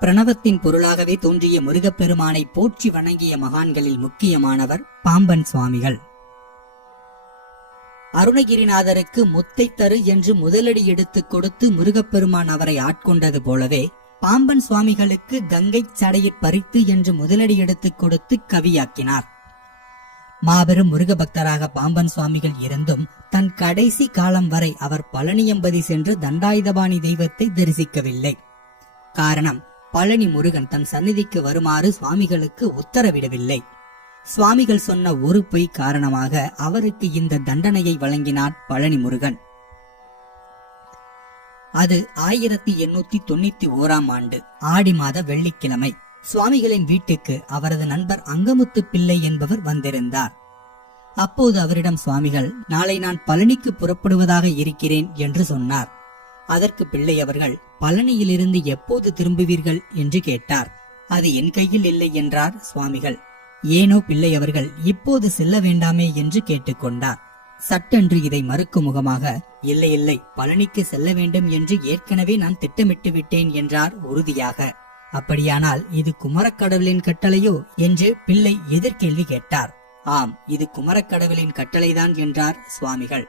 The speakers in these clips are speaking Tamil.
பிரணவத்தின் பொருளாகவே தோன்றிய முருகப்பெருமானை போற்றி வணங்கிய மகான்களில் முக்கியமானவர் பாம்பன் சுவாமிகள். அருணகிரிநாதருக்கு முத்தை தரு என்று முதலடி எடுத்துக் கொடுத்து முருகப்பெருமான் அவரை ஆட்கொண்டது போலவே பாம்பன் சுவாமிகளுக்கு கங்கை சடையிற் பறித்து என்று முதலடி எடுத்துக் கொடுத்து கவியாக்கினார். மாபெரும் முருக பக்தராக பாம்பன் சுவாமிகள் இருந்தும் தன் கடைசி காலம் வரை அவர் பழனியம்பதி சென்று தண்டாயுதபாணி தெய்வத்தை தரிசிக்கவில்லை. காரணம், பழனி முருகன் தன் சந்நிதிக்கு வருமாறு சுவாமிகளுக்கு உத்தரவிடவில்லை. சுவாமிகள் சொன்ன ஒரு பொய் காரணமாக அவருக்கு இந்த தண்டனையை வழங்கினார் பழனி முருகன். அது 1891 ஆண்டு ஆடி மாத வெள்ளிக்கிழமை. சுவாமிகளின் வீட்டுக்கு அவரது நண்பர் அங்கமுத்து பிள்ளை என்பவர் வந்திருந்தார். அப்போது அவரிடம் சுவாமிகள், நாளை நான் பழனிக்கு புறப்படுவதாக இருக்கிறேன் என்று சொன்னார். அதற்கு பிள்ளை அவர்கள், பழனியிலிருந்து எப்போது திரும்புவீர்கள் என்று கேட்டார். அது என் கையில் இல்லை என்றார் சுவாமிகள். ஏனோ பிள்ளை அவர்கள் இப்போது செல்ல வேண்டாமே என்று கேட்டுக்கொண்டார். சட்டென்று இதை மறுக்கும் முகமாக, இல்லை இல்லை, பழனிக்கு செல்ல வேண்டும் என்று ஏற்கனவே நான் திட்டமிட்டு விட்டேன் என்றார் உறுதியாக. அப்படியானால் இது குமரக்கடவுளின் கட்டளையோ என்று பிள்ளை எதிர்கேள்வி கேட்டார். ஆம், இது குமரக்கடவுளின் கட்டளைதான் என்றார் சுவாமிகள்.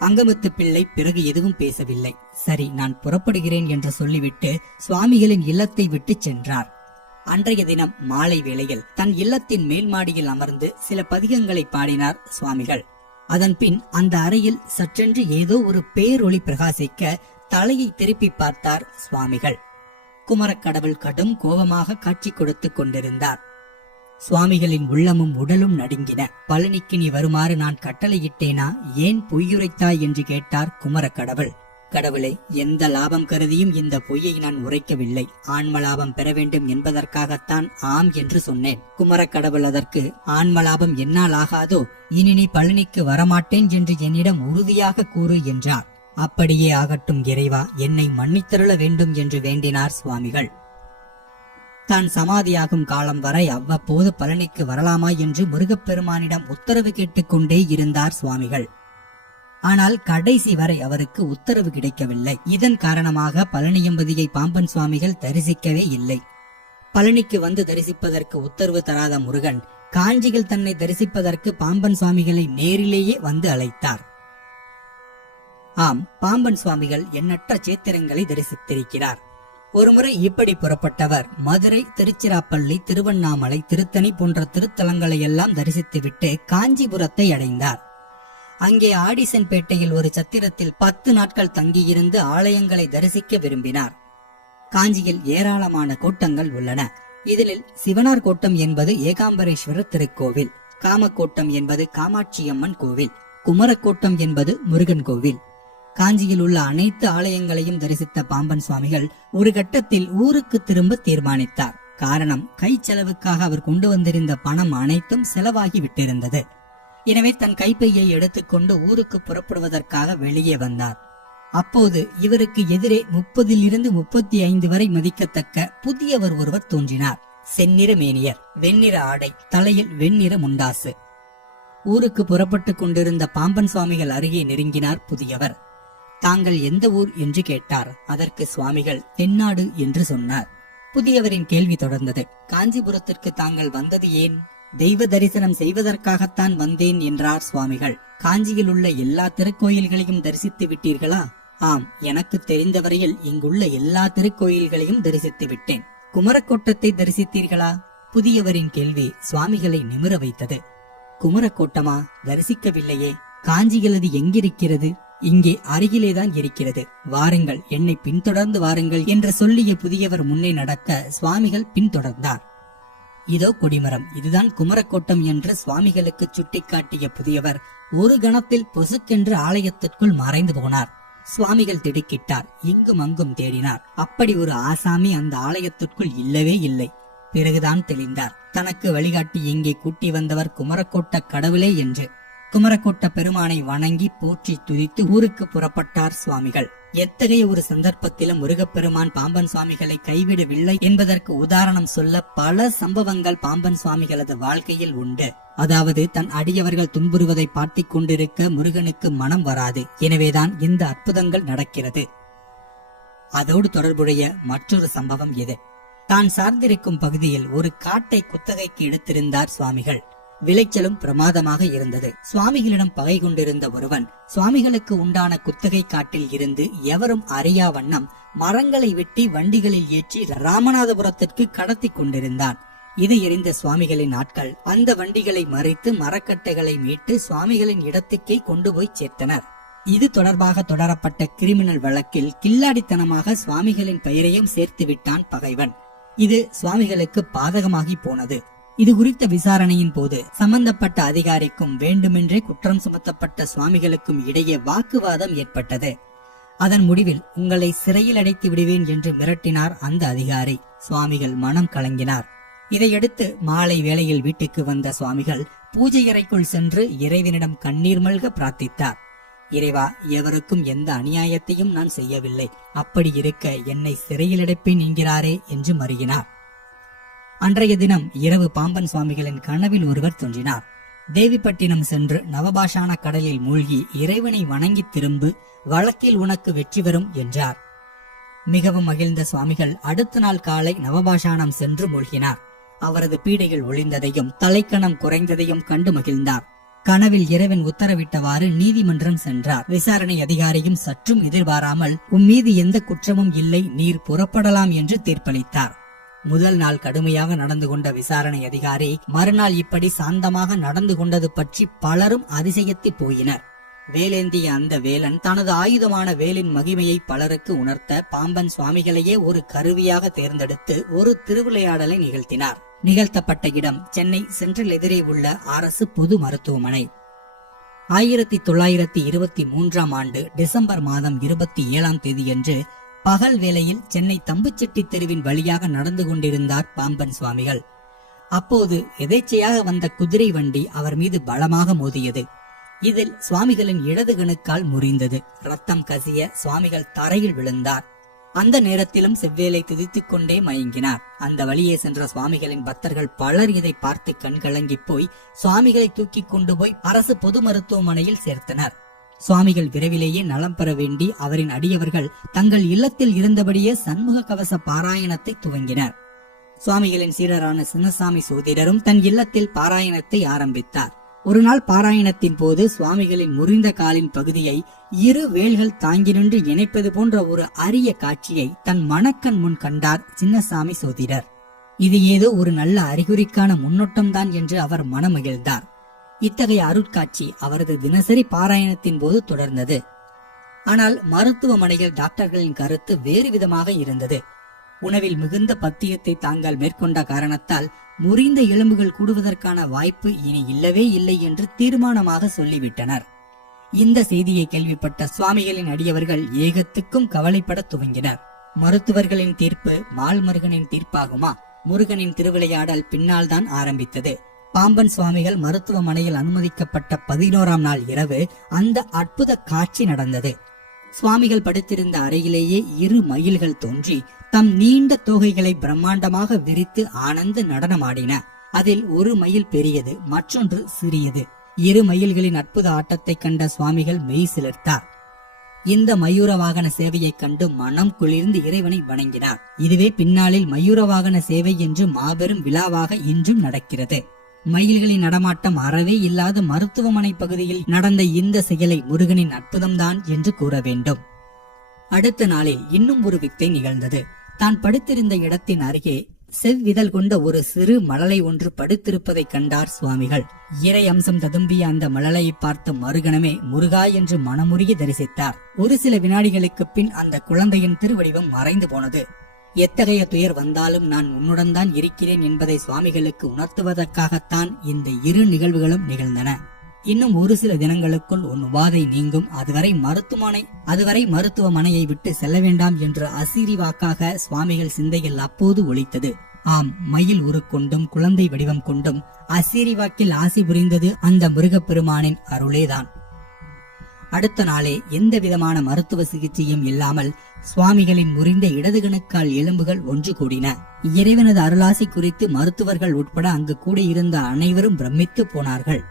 அங்கமுத்து பிள்ளை பிறகு எதுவும் பேசவில்லை. சரி, நான் புறப்படுகிறேன் என்று சொல்லிவிட்டு சுவாமிகளின் இல்லத்தை விட்டு சென்றார். அன்றைய தினம் மாலை வேளையில் தன் இல்லத்தின் மேல் மாடியில் அமர்ந்து சில பதிகங்களை பாடினார் சுவாமிகள். அதன் பின் அந்த அறையில் சற்றென்று ஏதோ ஒரு பேரொளி பிரகாசிக்க தலையை திருப்பி பார்த்தார் சுவாமிகள். குமரக்கடவுள் கடும் கோபமாக காட்சி கொடுத்துக் கொண்டிருந்தார். சுவாமிகளின் உள்ளமும் உடலும் நடுங்கின. பழனிக்கு நீ வருமாறு நான் கட்டளையிட்டேனா, ஏன் பொய்யுரைத்தாய் என்று கேட்டார் குமரக்கடவுள். கடவுளே, எந்த லாபம் கருதியும் இந்த பொய்யை நான் உரைக்கவில்லை. ஆன்ம லாபம் பெற வேண்டும் என்பதற்காகத்தான் ஆம் என்று சொன்னேன். குமரக்கடவுள் அதற்கு, ஆன்ம லாபம் என்னால் ஆகாதோ, இனி நீ பழனிக்கு வரமாட்டேன் என்று என்னிடம் உறுதியாக கூறு என்றார். அப்படியே ஆகட்டும் இறைவா, என்னை மன்னித்தருள வேண்டும் என்று வேண்டினார் சுவாமிகள். தான் சமாதியாகும் காலம் வரை அவ்வப்போது பழனிக்கு வரலாமா என்று முருகப்பெருமானிடம் உத்தரவு கேட்டுக்கொண்டே இருந்தார் சுவாமிகள். ஆனால் கடைசி வரை அவருக்கு உத்தரவு கிடைக்கவில்லை. இதன் காரணமாக பழனியம்பதியை பாம்பன் சுவாமிகள் தரிசிக்கவே இல்லை. பழனிக்கு வந்து தரிசிப்பதற்கு உத்தரவு தராத முருகன் காஞ்சியில் தன்னை தரிசிப்பதற்கு பாம்பன் சுவாமிகளை நேரிலேயே வந்து அழைத்தார். ஆம், பாம்பன் சுவாமிகள் எண்ணற்ற சேத்திரங்களை தரிசித்திருக்கிறார். ஒருமுறை இப்படி புறப்பட்டவர் மதுரை, திருச்சிராப்பள்ளி, திருவண்ணாமலை, திருத்தணி போன்ற திருத்தலங்களை எல்லாம் தரிசித்துவிட்டு காஞ்சிபுரத்தை அடைந்தார். அங்கே ஆடிசன்பேட்டையில் ஒரு சத்திரத்தில் 10 நாட்கள் தங்கியிருந்து ஆலயங்களை தரிசிக்க விரும்பினார். காஞ்சியில் ஏராளமான கோட்டங்கள் உள்ளன. இதில் சிவனார் கோட்டம் என்பது ஏகாம்பரேஸ்வரர் திருக்கோவில், காமக்கோட்டம் என்பது காமாட்சியம்மன் கோவில், குமரக்கோட்டம் என்பது முருகன் கோவில். காஞ்சியில் உள்ள அனைத்து ஆலயங்களையும் தரிசித்த பாம்பன் சுவாமிகள் ஒரு கட்டத்தில் ஊருக்கு திரும்ப தீர்மானித்தார். காரணம், கை செலவுக்காக அவர் கொண்டு வந்திருந்த பணம் அனைத்தும் செலவாகி விட்டிருந்தது. எனவே தன் கைப்பையை எடுத்துக்கொண்டு ஊருக்கு புறப்படுவதற்காக வெளியே வந்தார். அப்போது இவருக்கு எதிரே 30 to 35 வரை மதிக்கத்தக்க புதியவர் ஒருவர் தோன்றினார். செந்நிற மேனியர், வெண்ணிற ஆடை, தலையில் வெண்ணிற முண்டாசு. ஊருக்கு புறப்பட்டு கொண்டிருந்த பாம்பன் சுவாமிகள் அருகே நெருங்கினார் புதியவர். தாங்கள் எந்த ஊர் என்று கேட்டார். அதற்கு சுவாமிகள் தென்னாடு என்று சொன்னார். புதியவரின் கேள்வி தொடர்ந்தது. காஞ்சிபுரத்திற்கு தாங்கள் வந்தது ஏன்? தெய்வ தரிசனம் செய்வதற்காகத்தான் வந்தேன் என்றார் சுவாமிகள். காஞ்சியில் உள்ள எல்லா திருக்கோயில்களையும் தரிசித்து விட்டீர்களா? ஆம், எனக்கு தெரிந்தவரையில் இங்குள்ள எல்லா திருக்கோயில்களையும் தரிசித்து விட்டேன். குமரக்கோட்டத்தை தரிசித்தீர்களா? புதியவரின் கேள்வி சுவாமிகளை நிமிர வைத்தது. குமரக்கோட்டமா? தரிசிக்கவில்லையே. காஞ்சியில் அது எங்கிருக்கிறது? இங்கே அருகிலேதான் இருக்கிறது. வாருங்கள், என்னை பின்தொடர்ந்து வாருங்கள் என்று சொல்லிய புதியவர் முன்னே நடக்க சுவாமிகள் பின்தொடர்ந்தார். இதோ கொடிமரம், இதுதான் குமரக்கோட்டம் என்று சுவாமிகளுக்கு சுட்டிக்காட்டிய புதியவர் ஒரு கணத்தில் பொசுக்கென்று ஆலயத்திற்குள் மறைந்து போனார். சுவாமிகள் திடுக்கிட்டார். இங்கும் அங்கும் தேடினார். அப்படி ஒரு ஆசாமி அந்த ஆலயத்திற்குள் இல்லவே இல்லை. பிறகுதான் தெளிந்தார், தனக்கு வழிகாட்டி இங்கே கூட்டி வந்தவர் குமரக்கோட்ட கடவுளே என்று. குமரக்கோட்ட பெருமானை வணங்கி போற்றி துதித்து ஊருக்கு புறப்பட்டார் சுவாமிகள். எத்தகைய ஒரு சந்தர்ப்பத்திலும் முருகப்பெருமான் பாம்பன் சுவாமிகளை கைவிடவில்லை என்பதற்கு உதாரணம் சொல்ல பல சம்பவங்கள் பாம்பன் சுவாமிகளது வாழ்க்கையில் உண்டு. அதாவது, தன் அடியவர்கள் துன்புறுவதை பார்த்திக் கொண்டிருக்க முருகனுக்கு மனம் வராது. எனவேதான் இந்த அற்புதங்கள் நடக்கிறது. அதோடு தொடர்புடைய மற்றொரு சம்பவம் இது. தான் சார்ந்திருக்கும் பகுதியில் ஒரு காட்டை குத்தகைக்கு எடுத்திருந்தார் சுவாமிகள். விளைச்சலும் பிரமாதமாக இருந்தது. சுவாமிகளிடம் பகை கொண்டிருந்த ஒருவன் சுவாமிகளுக்கு உண்டான குத்தகை காட்டில் இருந்து எவரும் அறியா வண்ணம் மரங்களை வெட்டி வண்டிகளில் ஏற்றி ராமநாதபுரத்திற்கு கடத்தி கொண்டிருந்தான். இது எறிந்த சுவாமிகளின் ஆட்கள் அந்த வண்டிகளை மறித்து மரக்கட்டைகளை மீட்டு சுவாமிகளின் இடத்துக்கே கொண்டு போய் சேர்த்தனர். இது தொடர்பாக தொடரப்பட்ட கிரிமினல் வழக்கில் கில்லாடித்தனமாக சுவாமிகளின் பெயரையும் சேர்த்து விட்டான் பகைவன். இது சுவாமிகளுக்கு பாதகமாகி போனது. இது குறித்த விசாரணையின் போது சம்பந்தப்பட்ட அதிகாரிக்கும் வேண்டுமென்றே குற்றம் சுமத்தப்பட்ட சுவாமிகளுக்கும் இடையே வாக்குவாதம் ஏற்பட்டது. அதன் முடிவில் உங்களை சிறையில் அடைத்து விடுவேன் என்று மிரட்டினார் அந்த அதிகாரி. சுவாமிகள் மனம் கலங்கினார். இதையடுத்து மாலை வேளையில் வீட்டுக்கு வந்த சுவாமிகள் பூஜை அறைக்குள் சென்று இறைவனிடம் கண்ணீர் மல்க பிரார்த்தித்தார். இறைவா, எவருக்கும் எந்த அநியாயத்தையும் நான் செய்யவில்லை. அப்படி இருக்க என்னை சிறையில் அடைப்பேன் என்கிறாரே என்று மருகினார். அன்றைய தினம் இரவு பாம்பன் சுவாமிகளின் கனவில் ஒருவர் தோன்றினார். தேவிப்பட்டினம் சென்று நவபாஷான கடலில் மூழ்கி இறைவனை வணங்கி திரும்பு, வழக்கில் உனக்கு வெற்றி வரும் என்றார். மிகவும் மகிழ்ந்த சுவாமிகள் அடுத்த நாள் காலை நவபாஷானம் சென்று மூழ்கினார். அவரது பீடைகள் ஒளிந்ததையும் தலைக்கணம் குறைந்ததையும் கண்டு மகிழ்ந்தார். கனவில் இறைவன் உத்தரவிட்டவாறு நீதிமன்றம் சென்றார். விசாரணை அதிகாரியும் சற்றும் எதிர்பாராமல் உம்மீது எந்த குற்றமும் இல்லை, நீர் புறப்படலாம் என்று தீர்ப்பளித்தார். முதல் நாள் கடுமையாக நடந்து கொண்ட விசாரணை அதிகாரி மறுநாள் இப்படி சாந்தமாக நடந்து கொண்டது பற்றி பலரும் அதிசயத்து போயினர். வேலேந்திய அந்த வேலன் தனது ஆயுதமான வேலின் மகிமையை பலருக்கு உணர்த்த பாம்பன் சுவாமிகளையே ஒரு கருவியாக தேர்ந்தெடுத்து ஒரு திருவிளையாடலை நிகழ்த்தினார். நிகழ்த்தப்பட்ட இடம் சென்னை சென்ட்ரல் எதிரே உள்ள அரசு பொது மருத்துவமனை. 1923 ஆண்டு டிசம்பர் மாதம் 27ஆம் தேதியன்று பகல் வேளையில் சென்னை தம்புச்செட்டி தெருவின் வழியாக நடந்து கொண்டிருந்தார் பாம்பன் சுவாமிகள். அப்போது எதேச்சையாக வந்த குதிரை வண்டி அவர் மீது பலமாக மோதியது. இதில் சுவாமிகளின் இடது கணுக்கால் முறிந்தது. ரத்தம் கசிய சுவாமிகள் தரையில் விழுந்தார். அந்த நேரத்திலும் செவ்வேலை துதித்துக் கொண்டே மயங்கினார். அந்த வழியே சென்ற சுவாமிகளின் பக்தர்கள் பலர் இதை பார்த்து கண்கலங்கி போய் சுவாமிகளை தூக்கி கொண்டு போய் அரசு பொது மருத்துவமனையில் சேர்த்தனர். சுவாமிகள் விரைவிலேயே நலம் பெற வேண்டி அவரின் அடியவர்கள் தங்கள் இல்லத்தில் இருந்தபடியே சண்முக கவச பாராயணத்தை துவங்கினர். சுவாமிகளின் சீடரான சின்னசாமி சோதிடரும் தன் இல்லத்தில் பாராயணத்தை ஆரம்பித்தார். ஒரு நாள் பாராயணத்தின் போது சுவாமிகளின் முறிந்த காலின் பகுதியை இரு வேல்கள் தாங்கி நின்று இணைப்பது போன்ற ஒரு அரிய காட்சியை தன் மனக்கண் முன் கண்டார் சின்னசாமி சோதிடர். இது ஏதோ ஒரு நல்ல அறிகுறிக்கான முன்னோட்டம்தான் என்று அவர் மனமகிழ்ந்தார். இத்தகைய அருட்காட்சி அவரது தினசரி பாராயணத்தின் போது தொடர்ந்தது. ஆனால் மருத்துவமனையில் டாக்டர்களின் கருத்து வேறு விதமாக இருந்தது. உணவில் மிகுந்த பத்தியத்தை தாங்கள் மேற்கொண்ட காரணத்தால் முறிந்த எலும்புகள் கூடுவதற்கான வாய்ப்பு இனி இல்லவே இல்லை என்று தீர்மானமாக சொல்லிவிட்டனர். இந்த செய்தியை கேள்விப்பட்ட சுவாமிகளின் அடியவர்கள் ஏகத்துக்கும் கவலைப்பட துவங்கினர். மருத்துவர்களின் தீர்ப்பு மால்முருகனின் தீர்ப்பாகுமா? முருகனின் திருவிளையாடல் பின்னால் தான் ஆரம்பித்தது. பாம்பன் சுவாமிகள் மருத்துவமனையில் அனுமதிக்கப்பட்ட 11ஆம் நாள் இரவு அந்த அற்புத காட்சி நடந்தது. சுவாமிகள் படுத்திருந்த அறையிலேயே இரு மயில்கள் தோன்றி தம் நீண்ட தோகைகளை பிரம்மாண்டமாக விரித்து ஆனந்த நடனமாடின. அதில் ஒரு மயில் பெரியது, மற்றொன்று சிறியது. இரு மயில்களின் அற்புத ஆட்டத்தை கண்ட சுவாமிகள் மெய் சிலிர்த்தார். இந்த மயூர வாகன சேவையை கண்டு மனம் குளிர்ந்து இறைவனை வணங்கினார். இதுவே பின்னாளில் மயூர வாகன சேவை என்று மாபெரும் விழாவாக இன்றும் நடக்கிறது. மயில்களின் நடமாட்டம் அறவே இல்லாத மருத்துவமனை பகுதியில் நடந்த இந்த செயலை முருகனின் அற்புதம்தான் என்று கூற வேண்டும். அடுத்த நாளில் இன்னும் ஒரு வித்தை நிகழ்ந்தது. தான் படுத்திருந்த இடத்தின் அருகே செவ்விதழ் கொண்ட ஒரு சிறு மழலை ஒன்று படுத்திருப்பதை கண்டார் சுவாமிகள். இறை அம்சம் ததும்பிய அந்த மழலையை பார்த்த மறுகணமே முருகா என்று மனமுருகி தரிசித்தார். ஒரு சில வினாடிகளுக்கு பின் அந்த குழந்தையின் திருவடிவம் மறைந்து போனது. எத்தகைய துயர் வந்தாலும் நான் உன்னுடன் தான் இருக்கிறேன் என்பதை சுவாமிகளுக்கு உணர்த்துவதற்காகத்தான் இந்த இரு நிகழ்வுகளும் நிகழ்ந்தன. இன்னும் ஒரு சில தினங்களுக்குள் உன் உபாதை நீங்கும், அதுவரை மருத்துவமனையை விட்டு செல்ல வேண்டாம் என்ற அசீரி வாக்காக சுவாமிகள் சிந்தையில் அப்போது ஒலித்தது. ஆம், மயில் உருக்கொண்டும் குழந்தை வடிவம் கொண்டும் அசீரி வாக்கில் ஆசி புரிந்தது அந்த முருகப்பெருமானின் அருளேதான். அடுத்த நாளே எந்த விதமான மருத்துவ சிகிச்சையும் இல்லாமல் சுவாமிகளின் முறிந்த இடது கணுக்கால் எலும்புகள் ஒன்று கூடின. இறைவனது அருளாசி குறித்து மருத்துவர்கள் உட்பட அங்கு கூடியிருந்த அனைவரும் பிரமித்து போனார்கள்.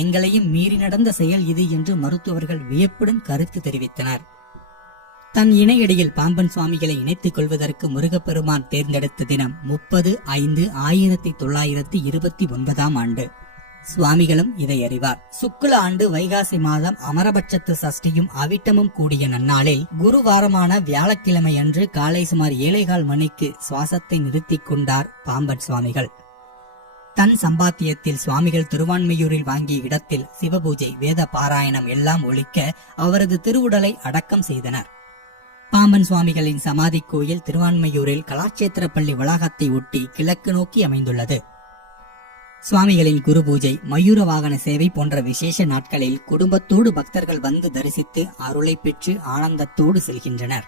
எங்களையும் மீறி நடந்த செயல் இது என்று மருத்துவர்கள் வியப்புடன் கருத்து தெரிவித்தனர். தன் இணையடியில் பாம்பன் சுவாமிகளை இணைத்துக் கொள்வதற்கு முருகப்பெருமான் தேர்ந்தெடுத்த தினம் 30/5/1929 ஆண்டு. சுவாமிகளும் இதை அறிவார். சுக்குல ஆண்டு வைகாசி மாதம் அமரபட்சத்து சஷ்டியும் அவிட்டமும் கூடிய நன்னாளில் குருவாரமான வியாழக்கிழமை அன்று காலை சுமார் 7:15 மணிக்கு சுவாசத்தை நிறுத்திக் கொண்டார் பாம்பன் சுவாமிகள். தன் சம்பாத்தியத்தில் சுவாமிகள் திருவான்மையூரில் வாங்கிய இடத்தில் சிவபூஜை, வேத பாராயணம் எல்லாம் ஒழிக்க அவரது திருவுடலை அடக்கம் செய்தனர். பாம்பன் சுவாமிகளின் சமாதி கோயில் திருவான்மையூரில் கலாட்சேத்திர பள்ளி வளாகத்தை ஒட்டி கிழக்கு நோக்கி அமைந்துள்ளது. சுவாமிகளின் குரு பூஜை, மயூர வாகன சேவை போன்ற விசேஷ நாட்களில் குடும்பத்தோடு பக்தர்கள் வந்து தரிசித்து அருளை பெற்று ஆனந்தத்தோடு செல்கின்றனர்.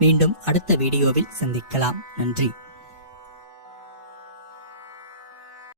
மீண்டும் அடுத்த வீடியோவில் சந்திக்கலாம். நன்றி.